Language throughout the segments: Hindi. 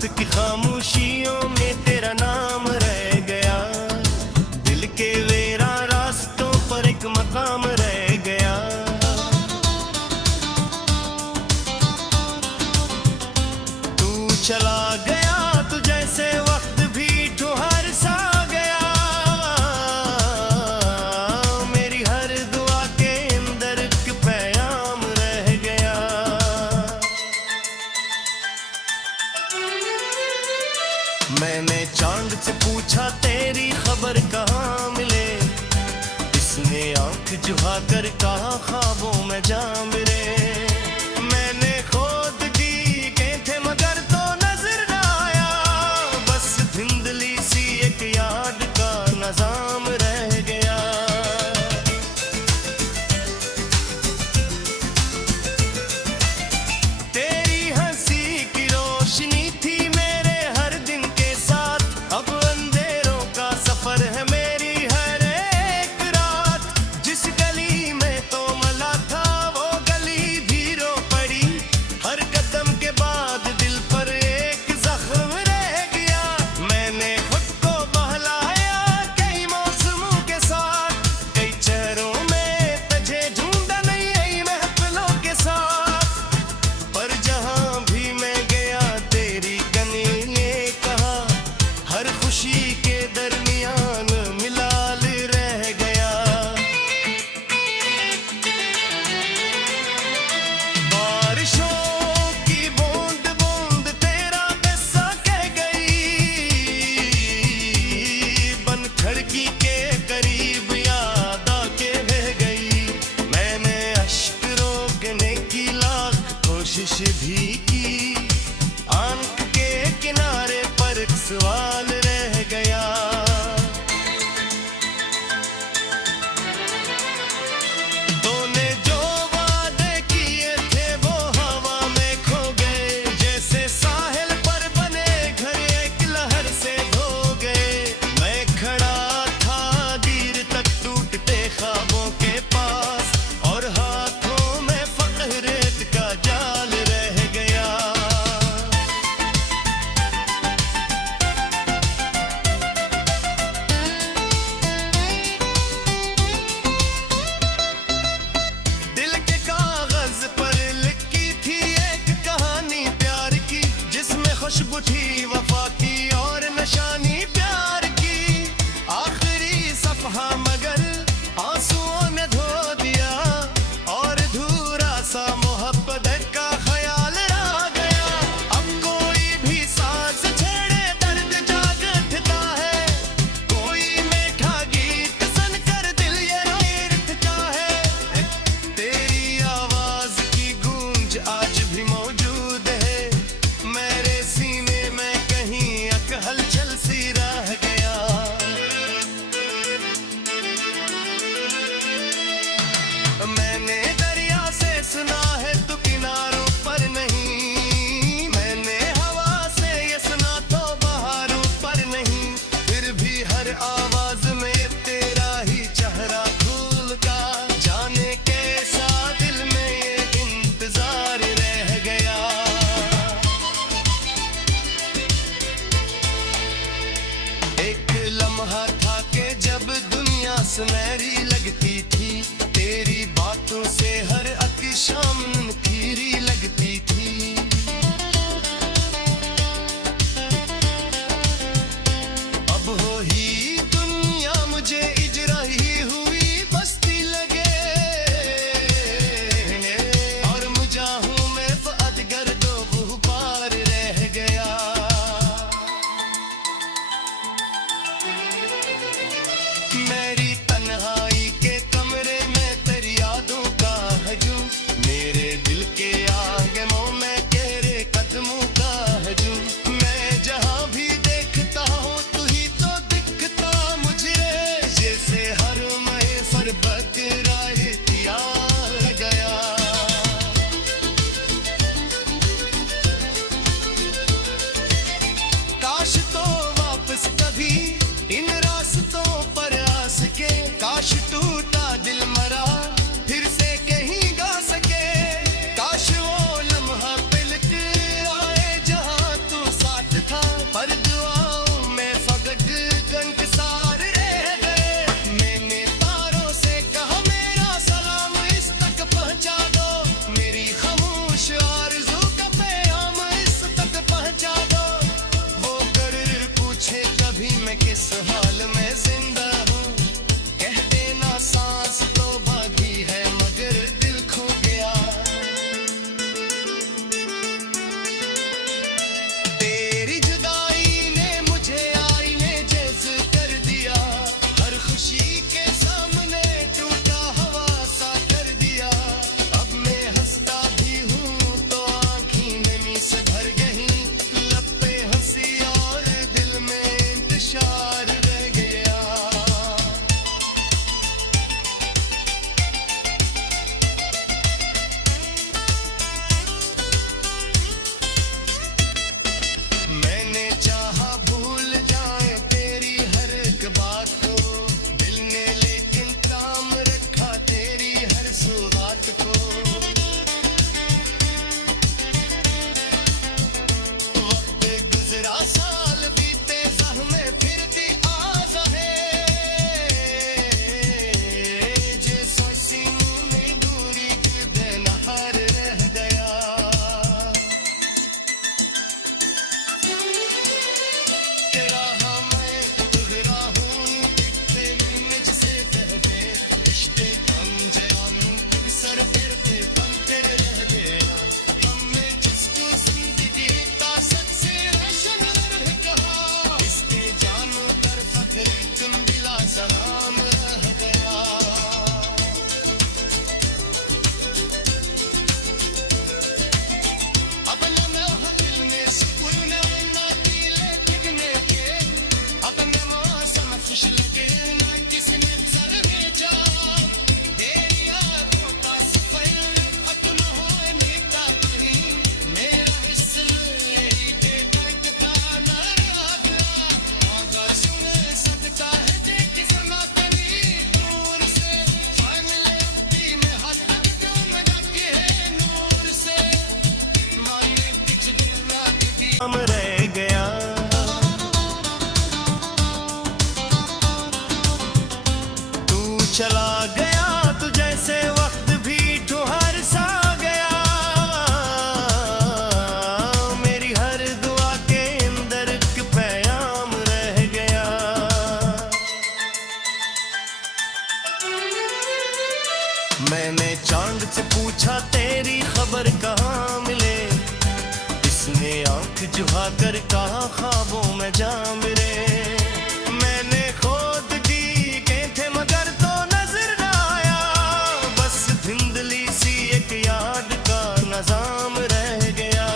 रात की खामोशियों में तेरा नाम रह गया, दिल के वेरा रास्तों पर एक मकाम रह गया। तू चला गया तो जैसे वक्त भी ठुहर सा गया, मेरी हर दुआ के अंदर एक पैगाम रह गया। मैंने चांद से पूछा तेरी खबर कहाँ मिले, इसने आंख झुका कर कहा ख्वाबों में जा मिले। मैंने खोद दी के थे मगर तो नजर न आया, बस धुंधली सी एक याद का नजाम रह गया। तेरी हंसी की रोशनी थी मेरे हर दिन के साथ, अब अंधेरों का सफर है मेरी हर एक रात। जिस गली में तो मला था वो गली भी रो पड़ी, हर कदम के बाद दिल पर एक जख्म रह गया। मैंने खुद को बहलाया कई मौसमों के साथ, कई चेहरों में तुझे ढूंढा नई महफिलों के साथ, पर जहां भी मैं गया तेरी कनी ने कहा, हर खुशी के दरमियान मिलाल रह गया। बारिशों की बूंद बूंद तेरा किस्सा कह गई, बन खिड़की के करीब याद आके बह गई। मैंने अश्क रोकने की लाख कोशिश भी की, आंख के किनारे पर एक सवाल रह गया। तूने जो वादे किए थे वो हवा में खो गए, जैसे साहिल पर बने घर एक लहर से धो गए। मैं खड़ा था देर तक टूटते ख्वाबों के पास, और हाथों में फख्र रेत का जाल रह गया। दिल के कागज पर लिखी थी एक कहानी प्यार की, जिसमें खुशबू थी वफा की और निशानी प्यार की। आखिरी सफहा मगर आंसुओं ने धो दिया, और अधूरा सा मोहब्बत का ख्याल रह गया। अब कोई भी सांस छेड़े दर्द जाग उठता है, कोई मीठा गीत सुनकर दिल ये रोए चाहे। तेरी आवाज की गूंज आज भी मौजूद है, मेरे सीने में कहीं एक हलचल सी रह गया। मैंने दरिया से सुना है तू किनारों पर नहीं, मैंने हवा से ये सुना तो बहारों पर नहीं। फिर भी हर आवाज में तेरा ही चेहरा खुलता, जाने कैसा दिल में ये इंतजार रह गया। एक लम्हा था कि जब दुनिया सुनहरी लगती थी, तेरी बातों से हर शाम नखीरी लगती थी। अब हो ही दुनिया मुझे इजरा ही हुई बस्ती लगे, और मुजाहूं में फअद गर्दो गुबार रह गया। मेरी तन्हाई हम रह गया। तू चला गया तो जैसे वक्त भी ठुहर सा गया। मेरी हर दुआ के अंदर एक पैगाम रह गया। मैंने चांद से पूछा तेरी खबर कहाँ मिले। इसने आंख झुका कर कहा ख्वाबों में जा मेरे। मैंने खोद दी के थे मगर तो नजर न आया। बस धुंधली सी एक याद का नजाम रह गया।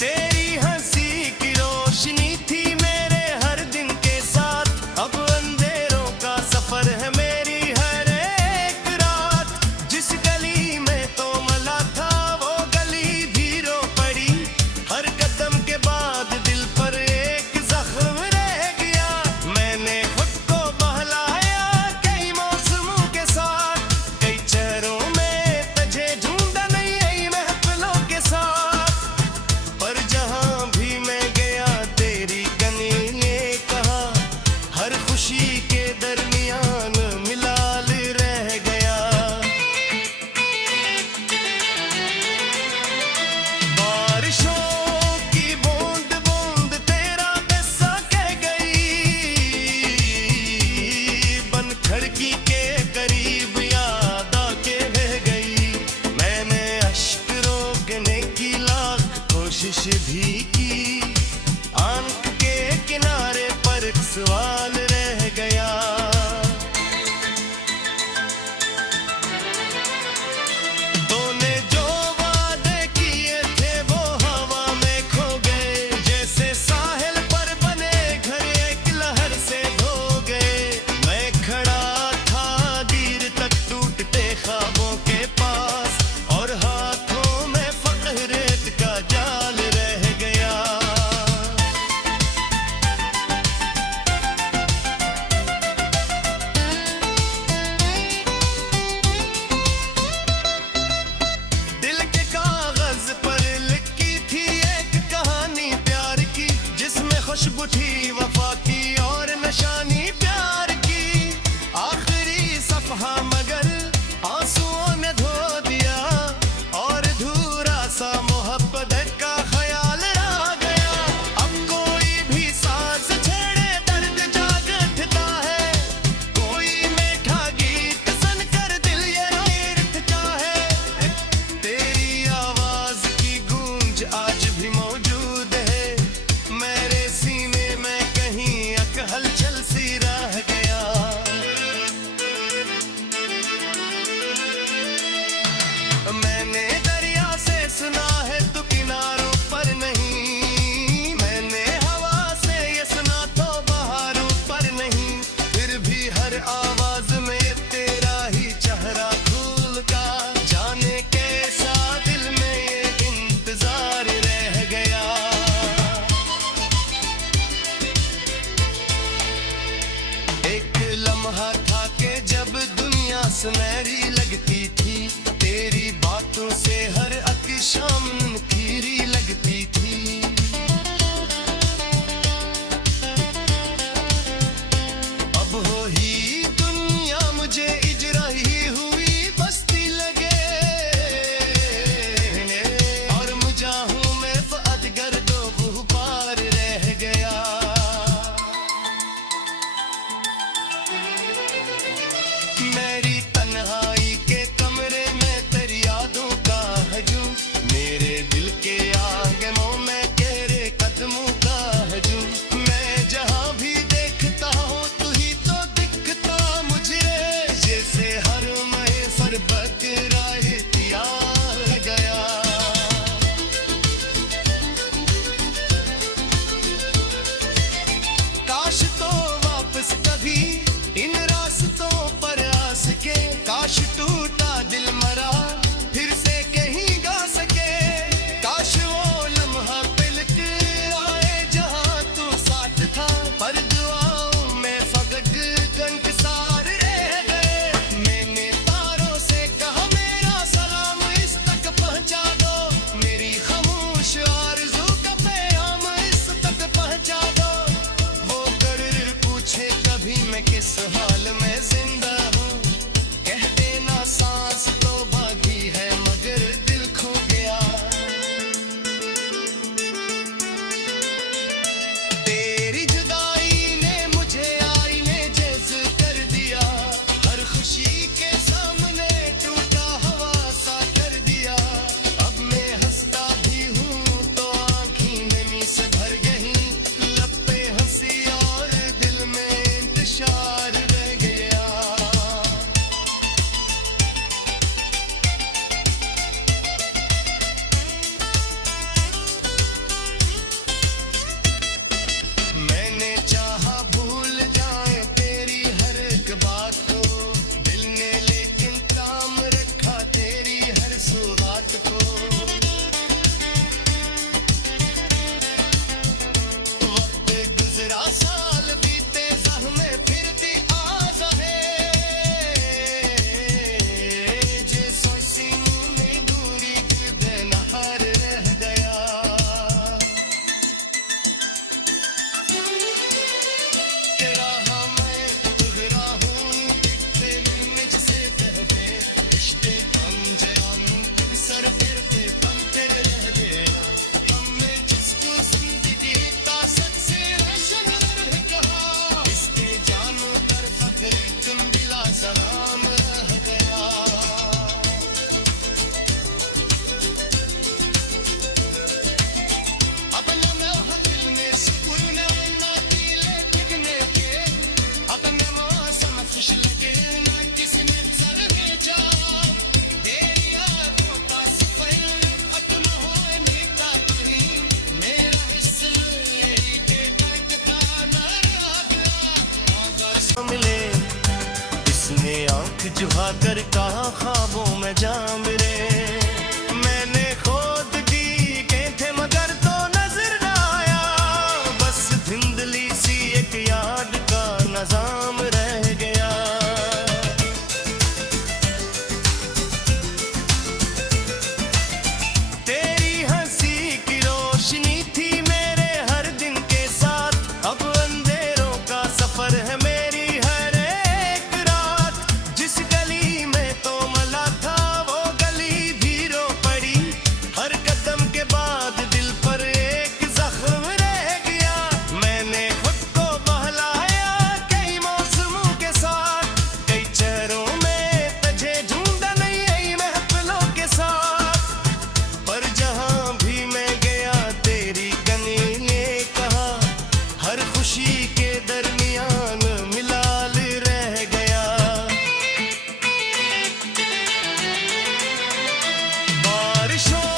तेरी हंसी की रोशनी थी मेरे हर दिन के साथ। अब अंधेरों का सफर है मेरी हर एक रात। जिस गली में तो मला था वो गली भी रो पड़ी। हर कदम के बाद दिल पर एक जख्म रह गया। मैंने खुद को बहलाया कई मौसमों के साथ। कई चेहरों में तुझे ढूंढा नई महफिलों के साथ। पर जहां भी मैं गया तेरी कनी ने कहा। हर खुशी के दरमियान मिलाल रह गया। बारिशों की बूंद बूंद तेरा किस्सा कह गई। बन खिड़की के करीब याद आके बह गई। मैंने अश्क रोकने की लाख कोशिश भी की। आंख के किनारे पर एक सवाल रह गया। तूने जो वादे किए थे वो हवा में खो गए। जैसे साहिल पर बने घर एक लहर से धो गए। मैं खड़ा था देर तक टूटते ख्वाबों के पास। और हाथों में फख्र रेत का जाल रह गया। दिल के कागज पर लिखी थी एक कहानी प्यार की। जिसमें खुशबू थी वफा की और निशानी प्यार की। आखिरी सफहा मगर आंसुओं ने धो दिया। और अधूरा सा मोहब्बत का ख्याल रह गया। अब कोई भी सांस छेड़े दर्द जाग उठता है। कोई मीठा गीत सुनकर दिल ये तीर्थ चाहे। तेरी आवाज की गूंज आज भी मौजूद है। मेरे सीने में कहीं एक हलचल सी रह गया। मैंने दरिया से सुना है तू किनारों पर नहीं। मैंने हवा से ये सुना तो बहारों पर नहीं। फिर भी हर आवाज में तेरा ही चेहरा खुल का। जाने कैसा दिल में ये इंतजार रह गया। एक लम्हा था कि जब दुनिया सुनहरी लगती थी। तेरी बातों से हर शाम खीरी लगती थी। अब हो ही दुनिया मुझे इजरा ही हुई बस्ती लगे। और मुझा हूँ मैं फअद गर्दो गुबार रह गया। मेरी तन्हाई के कमरे में तेरी यादों का हजूम। मेरे दिल कर कहा ख्वाबों में जा मेरे। मैंने खोद की के थे मगर तो नजर न आया, बस धुंधली सी एक याद का नजाम रह गया। तेरी हंसी की रोशनी थी मेरे हर दिन के साथ, अब अंधेरों का सफर है मेरी हर एक रात। जिस गली में तो मला था वो गली भी रो पड़ी, हर कदम के बाद दिल पर एक जख्म रह गया। मैंने खुद को बहलाया कई मौसमों के साथ, कई चेहरों में तुझे ढूंढा नहीं आई महफिलों के साथ। पर जहां भी मैं गया तेरी कनी ने कहा, हर खुशी के दरमियान मिलाल रह गया। बारिशों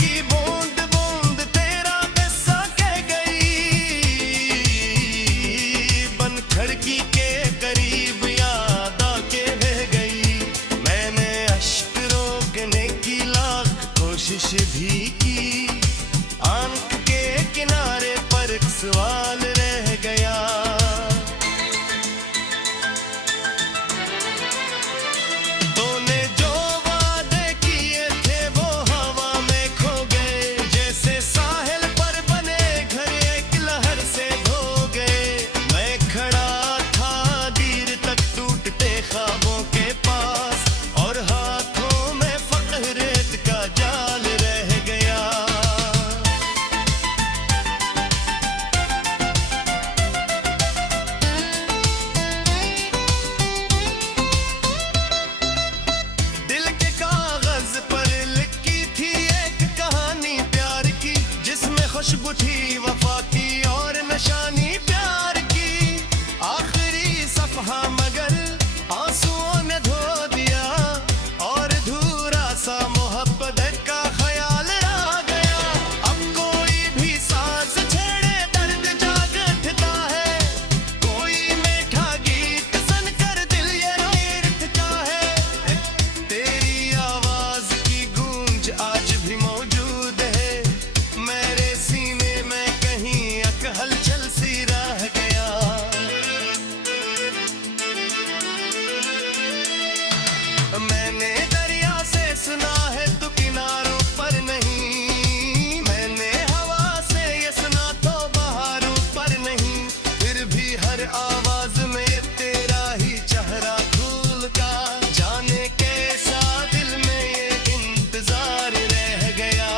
की बूंद बूंद तेरा किस्सा कह गई, बन खिड़की के करीब याद आके बह गई। मैंने अश्क रोकने की लाख कोशिश भी की, आंख के किनारे पर एक सवाल रह गया। तूने जो वादे किए थे वो हवा में खो गए, जैसे साहिल पर बने घर एक लहर से धो गए। मैं खड़ा था देर तक टूटते ख्वाबों के पास, और हाथों में फख्र रेत का जाल रह गया। दिल के कागज पर लिखी थी एक कहानी प्यार की, जिसमें खुशबू थी वफा की और निशानी प्यार की। आखिरी सफहा मगर आंसुओं ने धो दिया, और अधूरा सा मोहब्बत का ख्याल रह गया। अब कोई भी सांस छेड़े दर्द जाग उठता है, कोई मीठा गीत सुनकर दिल ये रोए उठता है। तेरी आवाज की गूंज आज भी मौजूद है, मेरे सीने में कहीं एक हलचल सी रह गया। मैंने दरिया से सुना है तू किनारों पर नहीं, मैंने हवा से ये सुना तो बहारों पर नहीं। फिर भी हर आवाज में तेरा ही चेहरा खुलता, जाने कैसा दिल में ये इंतजार रह गया।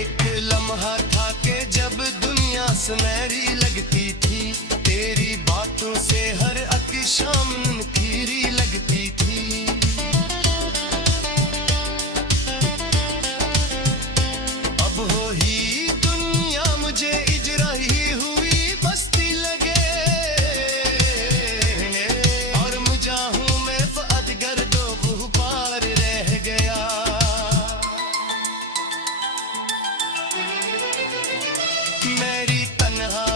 एक लम्हा था कि जब दुनिया सुनहरी लगती थी, तेरी बातों से हर अक शाम खीरी लगती थी। अब हो ही दुनिया मुझे इजराही हुई बस्ती लगे, और मुझा हूं मैं फअद गर्दो गुबार रह गया। मेरी तन्हा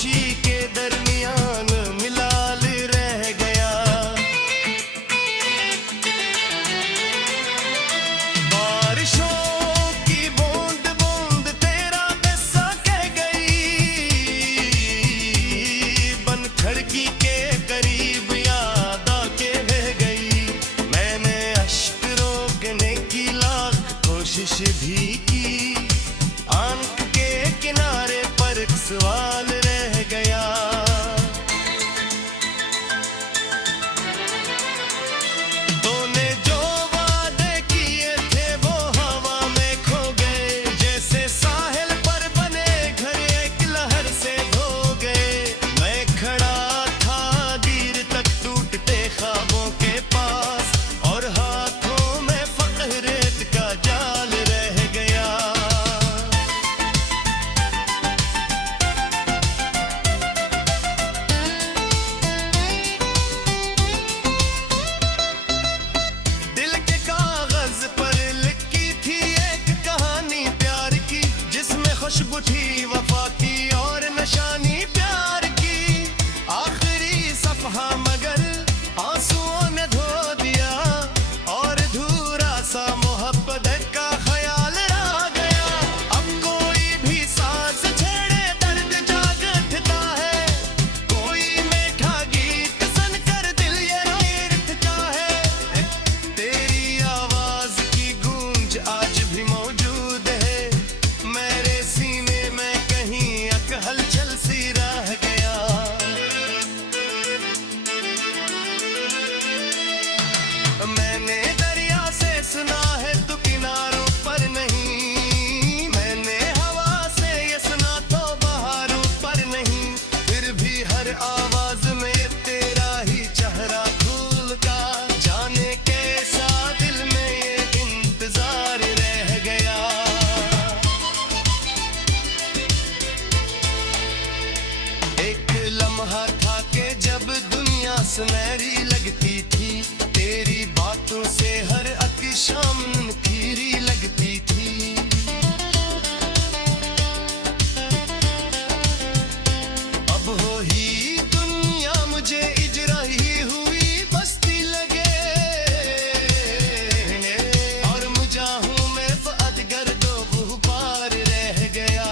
खामोशी के दरमियान मिलाल रह गया। बारिशों की बूंद बूंद तेरा किस्सा कह गई, बन खिड़की के करीब याद आके बह गई। मैंने अश्क रोकने की लाख कोशिश भी की, आंख के किनारे पर एक सवाल रह गया। तूने जो वादे किए थे वो हवा में खो गए, जैसे साहिल पर बने घर एक लहर से धो गए। मैं खड़ा था देर तक टूटते ख्वाबों के पास, और हाथों में फख्र रेत का जाल रह गया। दिल के कागज पर लिखी थी एक कहानी प्यार की, जिसमें खुशबू थी वफा की और निशानी प्यार की। आखिरी सफहा मगर आंसुओं ने धो दिया, और अधूरा सा मोहब्बत का ख्याल रह गया। अब कोई भी सांस छेड़े दर्द जाग उठता है, कोई मीठा गीत सुनकर दिल ये रोता है। तेरी आवाज की गूंज आज भी मौजूद है, मेरे सीने में कहीं एक हलचल सी रह गया। मैंने दरिया से सुना है तू किनारों पर नहीं, मैंने हवा से ये सुना तो बहारों पर नहीं। फिर भी हर आवाज में तेरा ही चेहरा खुलता, जाने कैसा दिल में ये इंतजार रह गया। एक लम्हा था कि जब दुनिया सुनहरी लगती थी, तेरी बातों से हर एक शाम नखीरी लगती थी। अब हो ही दुनिया मुझे इजराही हुई बस्ती लगे, और मुजाहूं में फअद गर्दो वो पार रह गया।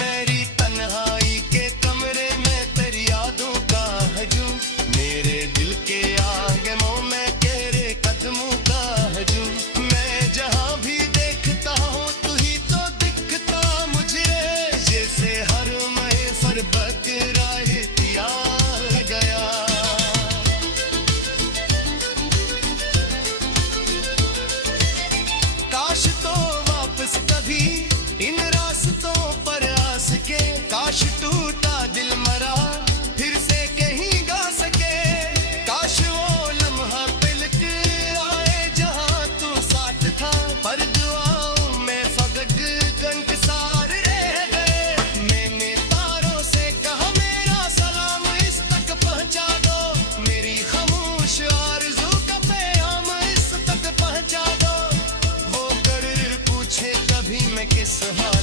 मेरी तन्हाई के कमरे में तेरी यादों का हजूम, मेरे दिल के आंगनों में तेरे कदमों का हजूम। मैं जहां भी देखता हूँ तू ही तो दिखता मुझे, जैसे हर महफिल बकराह तैयार गया। काश तो वापस कभी इन रास्तों पर आ सके, काश टूटा दिल मरा फिर से कहीं गा सके। काश वो लम्हा तिलक आए जहां तू साथ था, पर दुआओं में फकत कंकसार रह गए। मैंने तारों से कहा मेरा सलाम इस तक पहुंचा दो, मेरी खामोश आरज़ू का पैगाम इस तक पहुंचा दो। वो कर पूछे कभी मैं किस हाल